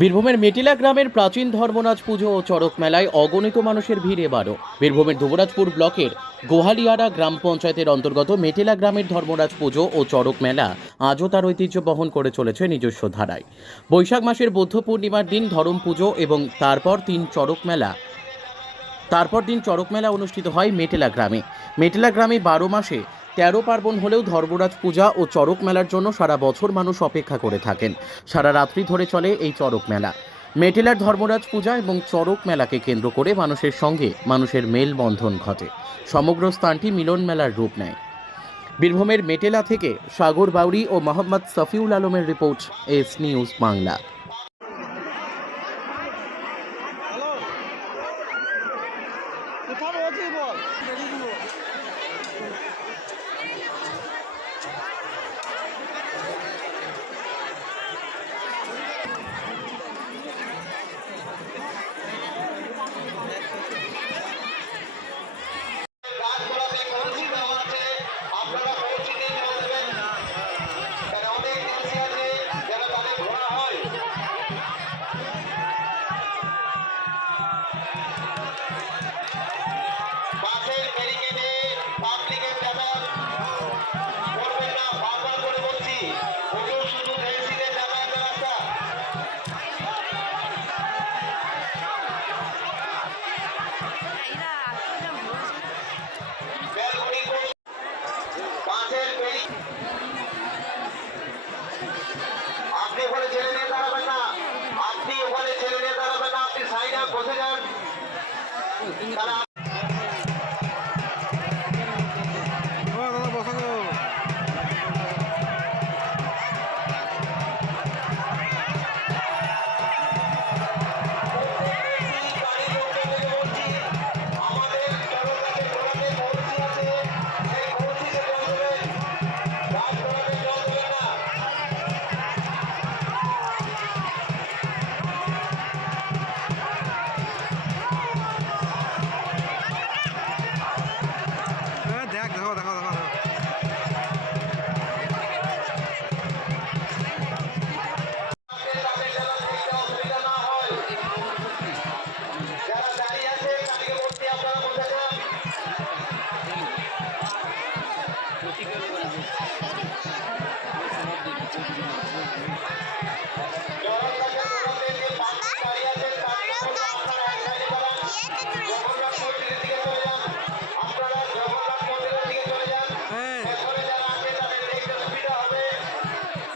বীরভূমের মেটিলা গ্রামের প্রাচীন ধর্মরাজ পুজো ও চড়ক মেলায় অগণিত মানুষের ভিড় এবারও। বীরভূমের ধুবরাজপুর ব্লকের গোহালিয়ারা গ্রাম পঞ্চায়েতের অন্তর্গত মেটিলা গ্রামের ধর্মরাজ পুজো ও চড়ক মেলা আজও তার ঐতিহ্য বহন করে চলেছে নিজস্ব ধারায়। বৈশাখ মাসের বৌদ্ধ পূর্ণিমার দিন ধরম পুজো এবং তারপর তিন চড়ক মেলা। তারপর দিন চড়ক মেলা অনুষ্ঠিত হয় মেটেলা গ্রামে। মেটেলা গ্রামে বারো মাসে তেরো পার্বণ হলেও ধর্মরাজ পূজা ও চড়ক মেলার জন্য সারা বছর মানুষ অপেক্ষা করে থাকেন। সারা রাত্রি ধরে চলে এই চড়ক মেলা। মেটেলার ধর্মরাজ পূজা এবং চড়ক মেলাকে কেন্দ্র করে মানুষের সঙ্গে মানুষের মেলবন্ধন ঘটে। সমগ্র স্থানটি মিলন মেলার রূপ নেয়। বীরভূমের মেটেলা থেকে সাগর বাউরি ও মোহাম্মদ সফিউল আলমের রিপোর্ট, এস নিউজ বাংলা। ওখানে ছেলে নিয়ে দাঁড়াবেন না। আপনি ওখানে ছেলে নিয়ে দাঁড়াবেন না। আপনি সাইডে বসে যান।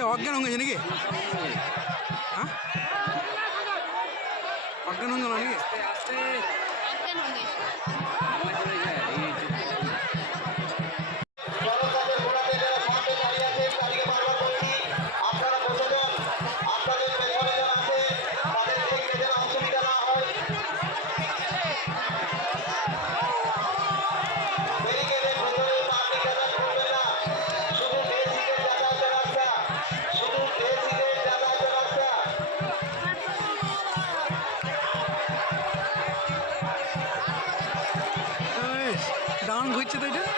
অজ্ঞান হয়ে গেছে নাকি? হ্যাঁ? অজ্ঞান হয়ে গেল নাকি? আস্তে আস্তে sanduíche do dia.